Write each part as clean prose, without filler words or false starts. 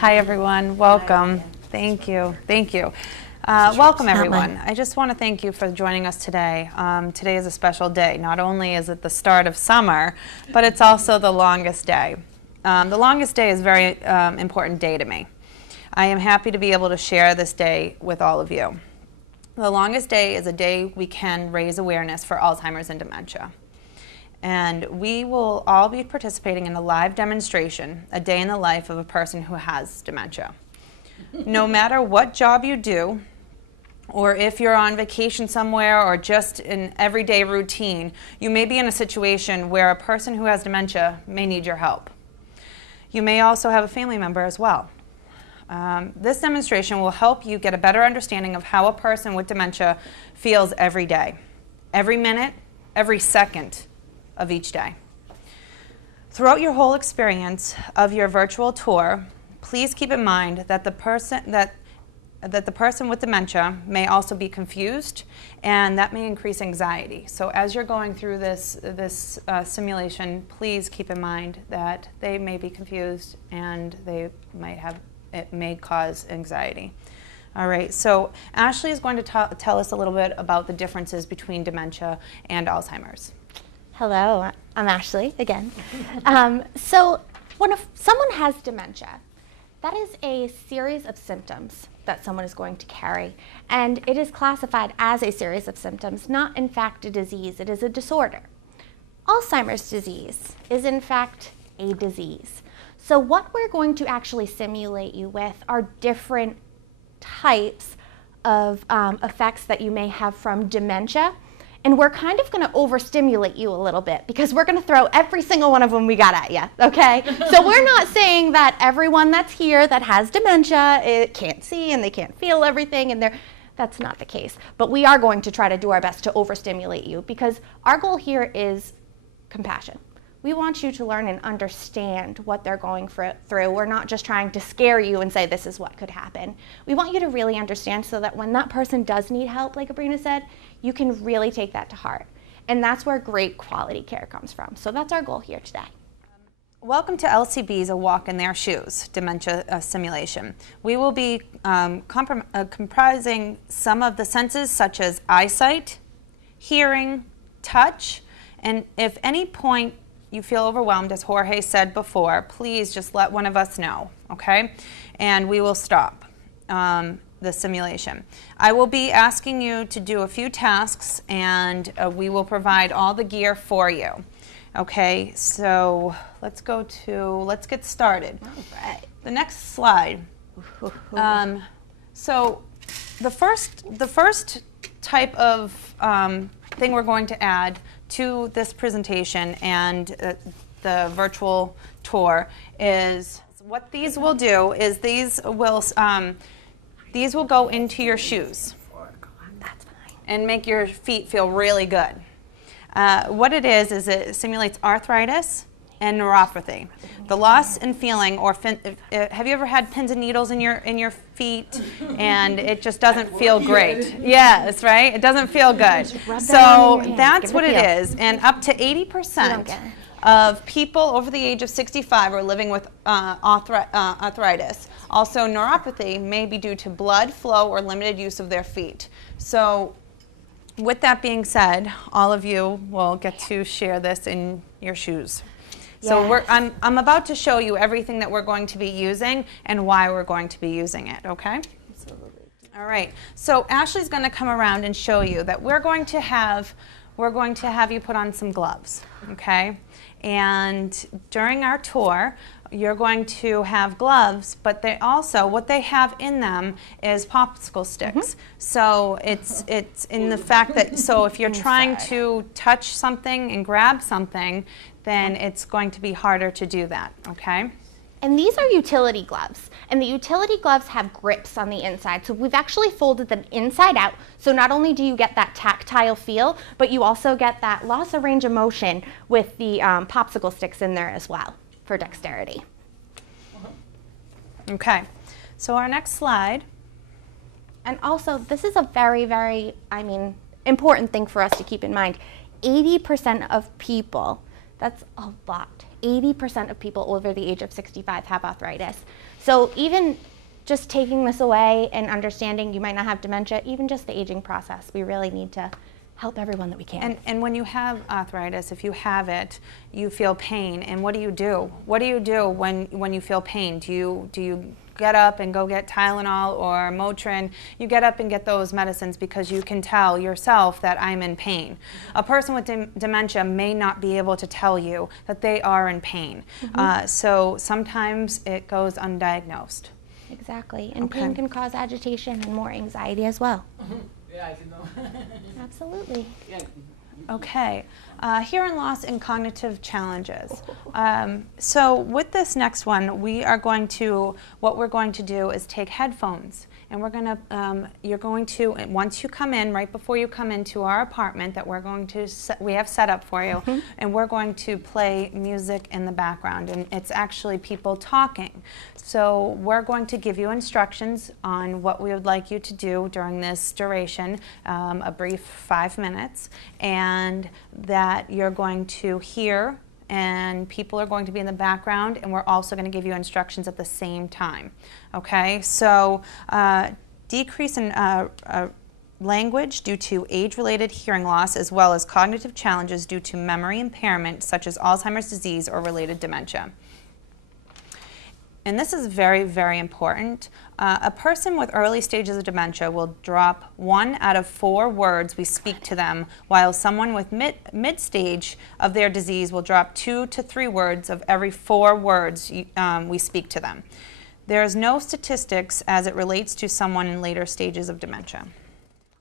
Hi, everyone. Welcome. Thank you. Thank you. Welcome, everyone. I just want to thank you for joining us today. Today is a special day. Not only is it the start of summer, but it's also the longest day. The longest day is a very important day to me. I am happy to be able to share this day with all of you. The longest day is a day we can raise awareness for Alzheimer's and dementia. And we will all be participating in a live demonstration, a day in the life of a person who has dementia. No matter what job you do, or if you're on vacation somewhere or just in everyday routine, you may be in a situation where a person who has dementia may need your help. You may also have a family member as well. This demonstration will help you get a better understanding of how a person with dementia feels every day, every minute, every second of each day. Throughout your whole experience of your virtual tour, please keep in mind that the person with dementia may also be confused, and that may increase anxiety. So as you're going through this simulation, please keep in mind that they may be confused and it may cause anxiety. All right, so Ashley is going to tell us a little bit about the differences between dementia and Alzheimer's. Hello, I'm Ashley again. So when someone has dementia, that is a series of symptoms that someone is going to carry, and it is classified as a series of symptoms, not in fact a disease. It is a disorder. Alzheimer's disease is in fact a disease. So what we're going to actually simulate you with are different types of effects that you may have from dementia. And we're kind of going to overstimulate you a little bit because we're going to throw every single one of them we got at you, okay? So we're not saying that everyone that's here that has dementia can't see and they can't feel everything, and that's not the case. But we are going to try to do our best to overstimulate you because our goal here is compassion. We want you to learn and understand what they're going through. We're not just trying to scare you and say this is what could happen. We want you to really understand so that when that person does need help, like Abrina said, you can really take that to heart. And that's where great quality care comes from. So that's our goal here today. Welcome to LCB's A Walk in Their Shoes Dementia Simulation. We will be comprising some of the senses such as eyesight, hearing, touch, and if any point you feel overwhelmed, as Jorge said before, please just let one of us know, okay? And we will stop the simulation. I will be asking you to do a few tasks, and we will provide all the gear for you. Okay, so let's get started. All right. The next slide. So the first type of thing we're going to add to this presentation and the virtual tour is what these will do is these will go into your shoes and make your feet feel really good. What it is it simulates arthritis and neuropathy. The loss in feeling, or have you ever had pins and needles in your feet and it just doesn't feel great? Yes, right? It doesn't feel good. So that's what it is. And up to 80% of people over the age of 65 are living with arthritis. Also, neuropathy may be due to blood flow or limited use of their feet. So with that being said, all of you will get to share this in your shoes. So I'm about to show you everything that we're going to be using and why we're going to be using it, okay? Absolutely. All right. So Ashley's going to come around and show you that we're going to have you put on some gloves, okay? And during our tour, you're going to have gloves, but what they have in them is popsicle sticks. So it's in the fact that, so if you're trying to touch something and grab something, then it's going to be harder to do that, okay? And these are utility gloves, and the utility gloves have grips on the inside. So we've actually folded them inside out. So not only do you get that tactile feel, but you also get that loss of range of motion with the popsicle sticks in there as well for dexterity. Okay, so our next slide. And also, this is a very, very, important thing for us to keep in mind. 80% of people That's a lot. 80% of people over the age of 65 have arthritis. So even just taking this away and understanding you might not have dementia, even just the aging process, we really need to help everyone that we can. And when you have arthritis, if you have it, you feel pain. And what do you do? What do you do when you feel pain? Do you get up and go get Tylenol or Motrin? You get up and get those medicines because you can tell yourself that I'm in pain. A person with dementia may not be able to tell you that they are in pain. So sometimes it goes undiagnosed. Exactly. And pain can cause agitation and more anxiety as well. Yeah, I didn't know. Absolutely. Yeah. Okay, hearing loss and cognitive challenges. So with this next one, what we're going to do is take headphones, and we're going to, you're going to, once you come in, right before you come into our apartment that we have set up for you, and we're going to play music in the background, and it's actually people talking. So we're going to give you instructions on what we would like you to do during this duration, a brief 5 minutes, and that you're going to hear, and people are going to be in the background, and we're also going to give you instructions at the same time. Okay, so decrease in language due to age-related hearing loss, as well as cognitive challenges due to memory impairment such as Alzheimer's disease or related dementia. And this is very, very important. A person with early stages of dementia will drop 1 out of 4 words we speak to them, while someone with mid-stage of their disease will drop 2 to 3 words of every 4 words we speak to them. There is no statistics as it relates to someone in later stages of dementia.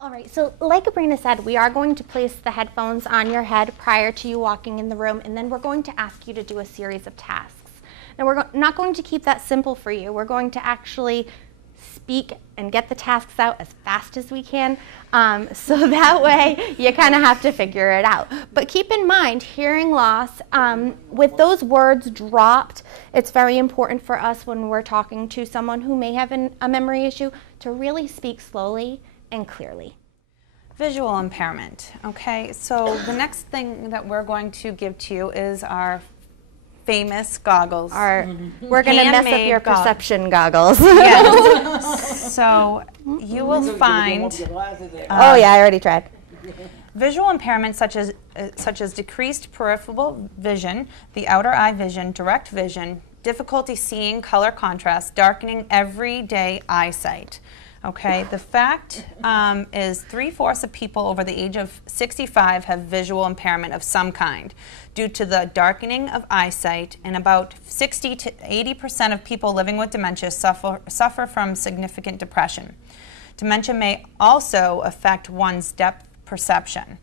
All right, so like Abrina said, we are going to place the headphones on your head prior to you walking in the room, and then we're going to ask you to do a series of tasks. Now, we're not going to keep that simple for you. We're going to actually speak and get the tasks out as fast as we can, so that way you kind of have to figure it out. But keep in mind, hearing loss, with those words dropped, it's very important for us when we're talking to someone who may have a memory issue to really speak slowly and clearly. Visual impairment. Okay, so the next thing that we're going to give to you is our famous goggles. We're going to mess up your perception goggles. Yes. So you will find. Oh yeah, I already tried. Visual impairments such as decreased peripheral vision, the outer eye vision, direct vision, difficulty seeing color contrast, darkening everyday eyesight. Okay, the fact is 3/4 of people over the age of 65 have visual impairment of some kind due to the darkening of eyesight, and about 60 to 80% of people living with dementia suffer from significant depression. Dementia may also affect one's depth perception.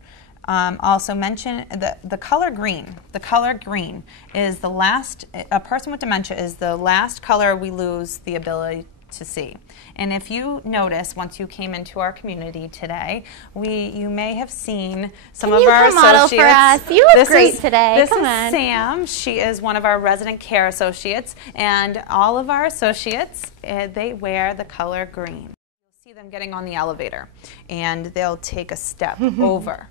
Also mention the color green. The color green is the last, a person with dementia is the last color we lose the ability to see. And if you notice, once you came into our community today, you may have seen some of our associates. For us? You look great today. This is Sam. She is one of our resident care associates, and all of our associates, they wear the color green. You'll see them getting on the elevator, and they'll take a step over.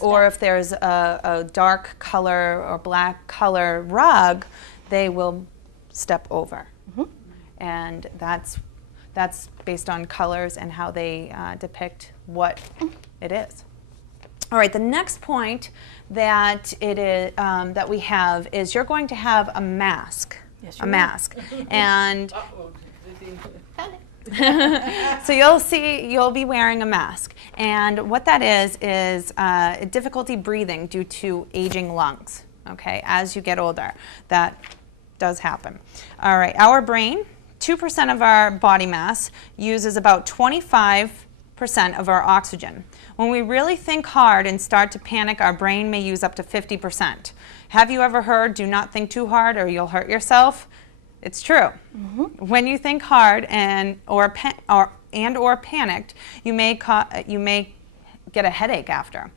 Or if there's a dark color or black color rug, they will step over. And that's based on colors and how they depict what it is. All right, the next point that that we have is you're going to have a mask. Yes, a mask. And so you'll be wearing a mask. And what that is difficulty breathing due to aging lungs. Okay, as you get older, that does happen. All right, our brain, 2% of our body mass uses about 25% of our oxygen. When we really think hard and start to panic, our brain may use up to 50%. Have you ever heard, do not think too hard or you'll hurt yourself? It's true. When you think hard or panicked, you may get a headache after.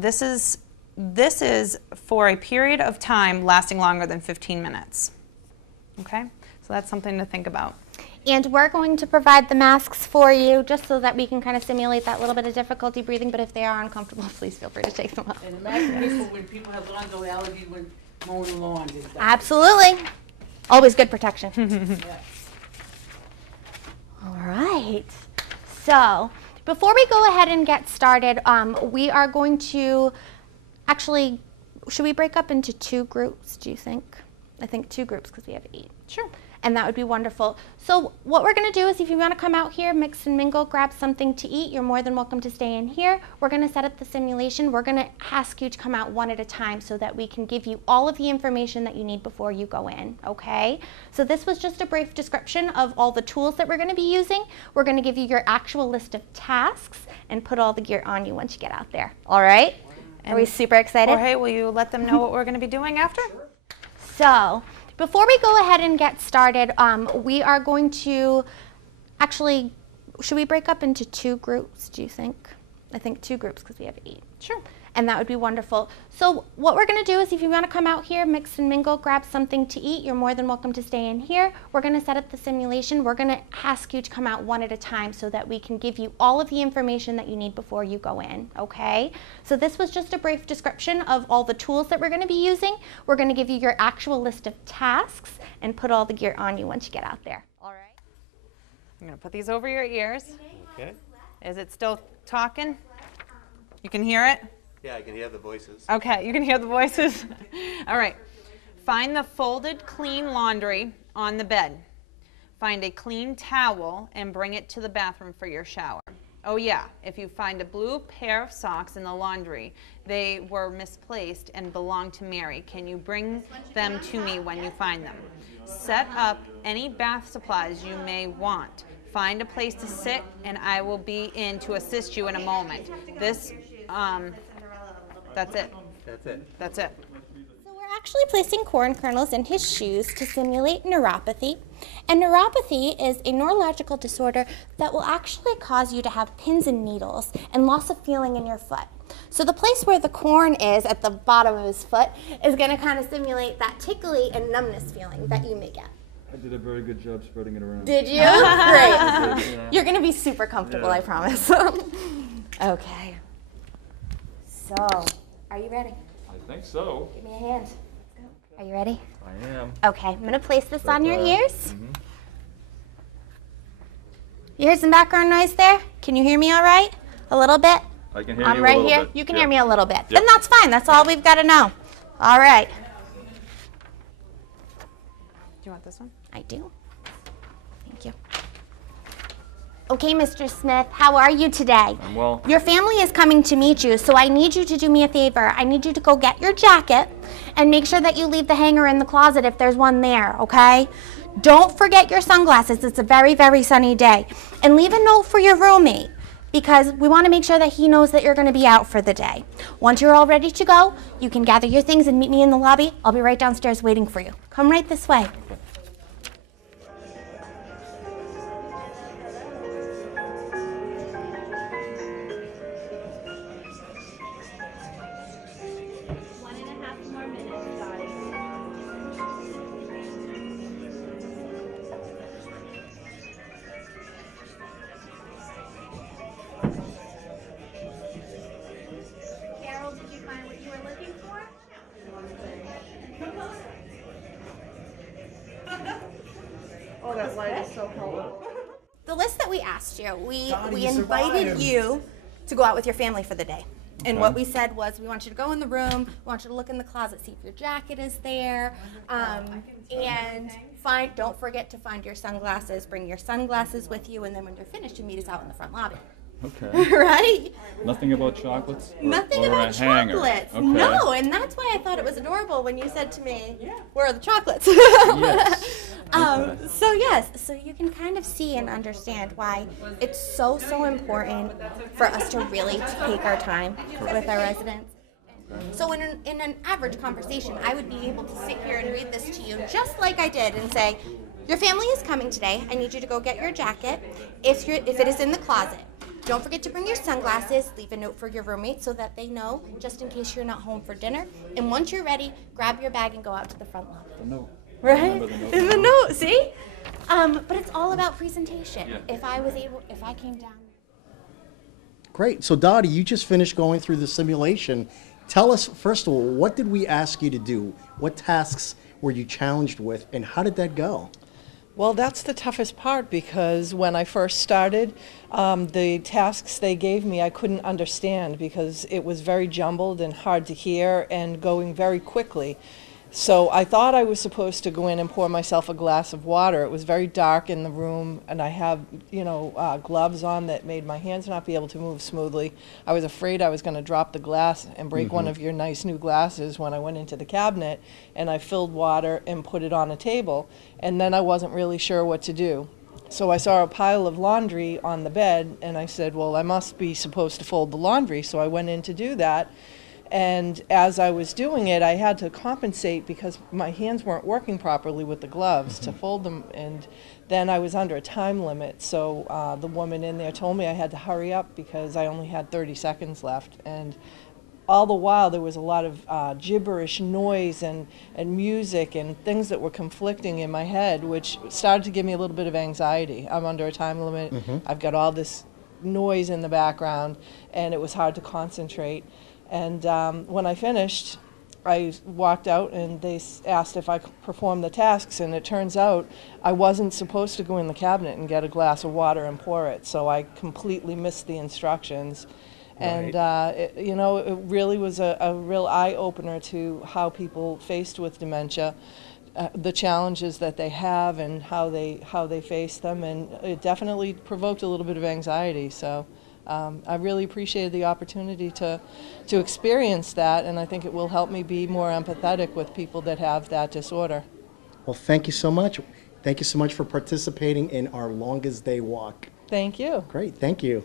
This is for a period of time lasting longer than 15 minutes. Okay? So that's something to think about. And we're going to provide the masks for you just so that we can kind of simulate that little bit of difficulty breathing, but if they are uncomfortable, please feel free to take them off. And the mask is for when people have lawns or allergies when mowing lawns and stuff. Absolutely. Always good protection. Yeah. All right. So before we go ahead and get started, we are going to actually, should we break up into 2 groups, do you think? I think 2 groups because we have 8. Sure. And that would be wonderful. So what we're going to do is if you want to come out here, mix and mingle, grab something to eat, you're more than welcome to stay in here. We're going to set up the simulation. We're going to ask you to come out one at a time so that we can give you all of the information that you need before you go in, okay? So this was just a brief description of all the tools that we're going to be using. We're going to give you your actual list of tasks and put all the gear on you once you get out there, all right? Are we super excited? Jorge, will you let them know what we're going to be doing after? So before we go ahead and get started, we are going to actually, should we break up into 2 groups, do you think? I think 2 groups because we have 8. Sure. And that would be wonderful. So what we're going to do is if you want to come out here, mix and mingle, grab something to eat, you're more than welcome to stay in here. We're going to set up the simulation. We're going to ask you to come out one at a time so that we can give you all of the information that you need before you go in, okay? So this was just a brief description of all the tools that we're going to be using. We're going to give you your actual list of tasks and put all the gear on you once you get out there, all right? I'm going to put these over your ears. Okay. Is it still talking? You can hear it? Yeah, I can hear the voices. Okay, you can hear the voices. All right. Find the folded clean laundry on the bed. Find a clean towel and bring it to the bathroom for your shower. Oh yeah, if you find a blue pair of socks in the laundry, they were misplaced and belong to Mary. Can you bring them to me when you find them? Set up any bath supplies you may want. Find a place to sit and I will be in to assist you in a moment. This, that's it. That's it. That's it. So we're actually placing corn kernels in his shoes to simulate neuropathy. And neuropathy is a neurological disorder that will actually cause you to have pins and needles and loss of feeling in your foot. So the place where the corn is at the bottom of his foot is going to kind of simulate that tickly and numbness feeling that you may get. I did a very good job spreading it around. Did you? Great. Yeah. You're going to be super comfortable, Yeah. I promise. Okay. So, are you ready? I think so. Give me a hand. Are you ready? I am. Okay, I'm going to place this on your ears. Mhm. You hear some background noise there? Can you hear me all right? A little bit? I can hear I'm you right a little here. bit. You can Yeah. hear me a little bit. Yep. Then that's fine. That's all we've got to know. All right. Do you want this one? I do. Thank you. Okay, Mr. Smith, how are you today? I'm well. Your family is coming to meet you, so I need you to do me a favor. I need you to go get your jacket and make sure that you leave the hanger in the closet if there's one there, okay? Don't forget your sunglasses. It's a very, very sunny day. And leave a note for your roommate because we want to make sure that he knows that you're going to be out for the day. Once you're all ready to go, you can gather your things and meet me in the lobby. I'll be right downstairs waiting for you. Come right this way. Oh, that light is so colorful. The list that we asked you, we invited you to go out with your family for the day. And what we said was we want you to go in the room, we want you to look in the closet, see if your jacket is there, and don't forget to find your sunglasses, bring your sunglasses with you, and then when you're finished, you meet us out in the front lobby. Okay. Right? Nothing about chocolates? Nothing or about a hanger? chocolates. Okay. No, and that's why I thought it was adorable when you said to me, where are the chocolates? Yes. Okay. So yes, so you can kind of see and understand why it's so important for us to really take our time with our residents. So in an average conversation, I would be able to sit here and read this to you just like I did and say, your family is coming today. I need you to go get your jacket if it is in the closet. Don't forget to bring your sunglasses. Leave a note for your roommate so that they know, just in case you're not home for dinner. And once you're ready, grab your bag and go out to the front lobby. The note. Right? remember the note. In the note, see? But it's all about presentation. Yeah. If I came down. Great. So Dottie, you just finished going through the simulation. Tell us, first of all, what did we ask you to do? What tasks were you challenged with, and how did that go? Well, that's the toughest part because when I first started, the tasks they gave me I couldn't understand because it was very jumbled and hard to hear and going very quickly. So I thought I was supposed to go in and pour myself a glass of water. It was very dark in the room, and I have, gloves on that made my hands not be able to move smoothly. I was afraid I was going to drop the glass and break one of your nice new glasses when I went into the cabinet, and I filled water and put it on a table, and then I wasn't really sure what to do. So I saw a pile of laundry on the bed, and I said, well, I must be supposed to fold the laundry, so I went in to do that. And as I was doing it, I had to compensate because my hands weren't working properly with the gloves to fold them, and then I was under a time limit. So the woman in there told me I had to hurry up because I only had 30 seconds left. And all the while there was a lot of gibberish noise and music and things that were conflicting in my head, which started to give me a little bit of anxiety. I'm under a time limit. I've got all this noise in the background, and it was hard to concentrate. And when I finished, I walked out and they asked if I could perform the tasks, and it turns out I wasn't supposed to go in the cabinet and get a glass of water and pour it, so I completely missed the instructions. And it really was a real eye-opener to how people faced with dementia, the challenges that they have and how they face them, and it definitely provoked a little bit of anxiety. So I really appreciated the opportunity to experience that, and I think it will help me be more empathetic with people that have that disorder. Well, thank you so much. Thank you so much for participating in our longest day walk. Thank you. Great, thank you.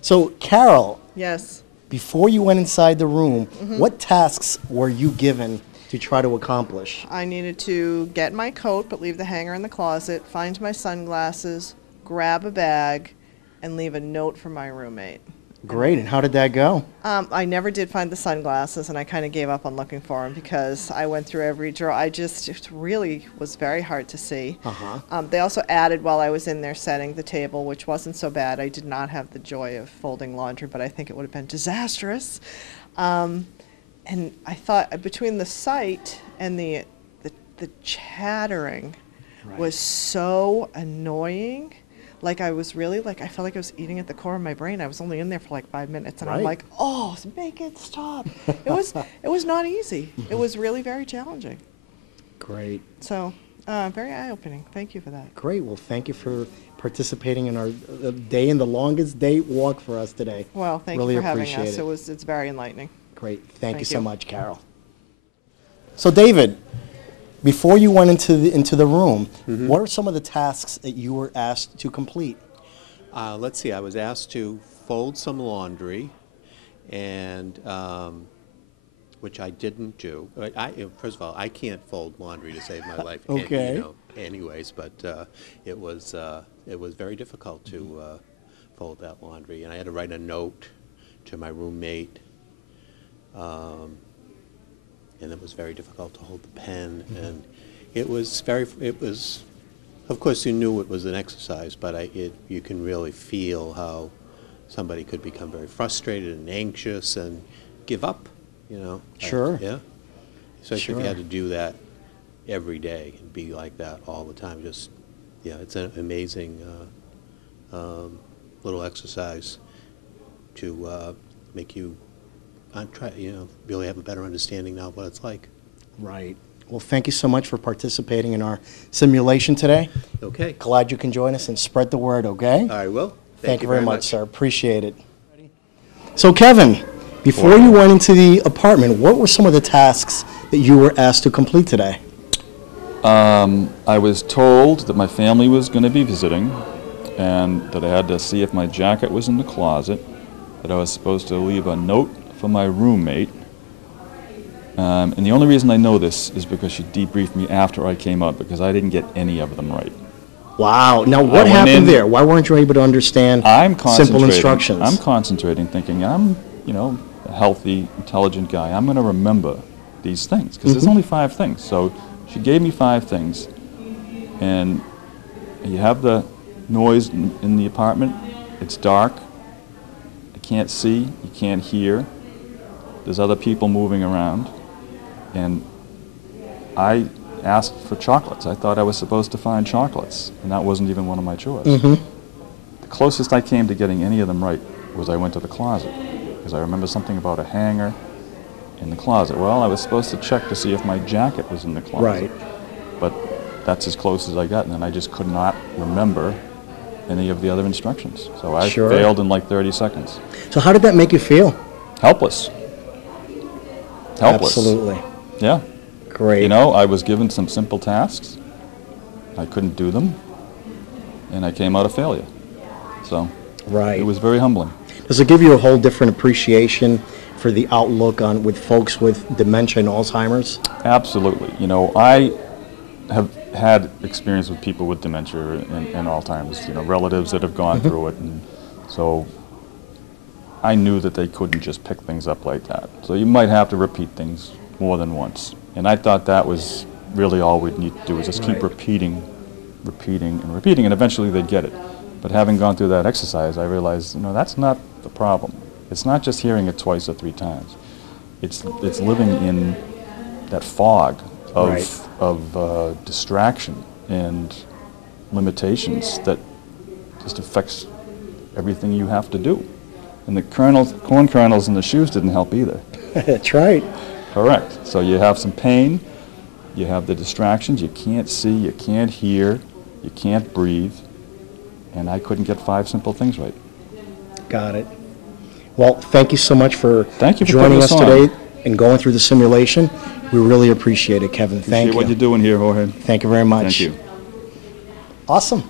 So, Carol, Yes. before you went inside the room, what tasks were you given to try to accomplish? I needed to get my coat, but leave the hanger in the closet, find my sunglasses, grab a bag, and leave a note for my roommate. Great, and how did that go? I never did find the sunglasses, and I kind of gave up on looking for them because I went through every drawer. It really was very hard to see. They also added, while I was in there setting the table, which wasn't so bad. I did not have the joy of folding laundry, but I think it would have been disastrous. And I thought between the sight and the chattering was so annoying. Like I was really I felt like I was eating at the core of my brain. I was only in there for like 5 minutes, and I'm like, oh, make it stop. It was not easy. It was really very challenging. Great. So very eye-opening. Thank you for that. Great. Well, thank you for participating in our day in the longest day walk for us today. Well, thank really you for having appreciate us. It's very enlightening. Great. Thank you so you. much, Carol. So, David, before you went into the room, what are some of the tasks that you were asked to complete? Let's see, I was asked to fold some laundry, and which I didn't do. First of all, I can't fold laundry to save my life. Okay. Anyways, but it was very difficult to fold that laundry, and I had to write a note to my roommate. And it was very difficult to hold the pen, and it was, of course you knew it was an exercise, but you can really feel how somebody could become very frustrated and anxious and give up, Sure. Yeah. Especially if you had to do that every day and be like that all the time. It's an amazing little exercise to make you really have a better understanding now of what it's like. Right. Well, thank you so much for participating in our simulation today. Okay. Glad you can join us and spread the word, okay? I will. Thank you very much, sir. Appreciate it. So, Kevin, before you went into the apartment, what were some of the tasks that you were asked to complete today? I was told that my family was going to be visiting and that I had to see if my jacket was in the closet, that I was supposed to leave a note for my roommate. And the only reason I know this is because she debriefed me after I came out, because I didn't get any of them right. Wow. Now, what happened there? Why weren't you able to understand simple instructions? I'm concentrating, thinking I'm, a healthy, intelligent guy. I'm going to remember these things, because there's only 5 things. So She gave me 5 things, and you have the noise in the apartment. It's dark. You can't see. You can't hear. There's other people moving around, and I asked for chocolates. I thought I was supposed to find chocolates, and that wasn't even one of my chores. The closest I came to getting any of them right was I went to the closet, because I remember something about a hanger in the closet. Well, I was supposed to check to see if my jacket was in the closet. Right. But that's as close as I got, and then I just could not remember any of the other instructions. So I Sure. failed in like 30 seconds. So how did that make you feel? Helpless. Helpless. Absolutely. Yeah. Great. You know, I was given some simple tasks. I couldn't do them, and I came out a failure. So Right. it was very humbling. Does it give you a whole different appreciation for the outlook on with folks with dementia and Alzheimer's? Absolutely. You know, I have had experience with people with dementia and Alzheimer's, you know, relatives that have gone through it, and so I knew that they couldn't just pick things up like that. So you might have to repeat things more than once. And I thought that was really all we'd need to do, is just keep repeating, and eventually they'd get it. But having gone through that exercise, I realized, you know, that's not the problem. It's not just hearing it 2 or 3 times. It's living in that fog of distraction and limitations that just affects everything you have to do. And the corn kernels in the shoes didn't help either. That's right. Correct. So you have some pain, you have the distractions, you can't see, you can't hear, you can't breathe, and I couldn't get 5 simple things right. Got it. Well, thank you so much for Thank you for joining putting us us on. today and going through the simulation. We really appreciate it, Kevin. Thank Appreciate what you. you're doing here, Jorge. Thank you very much. Thank you. Awesome.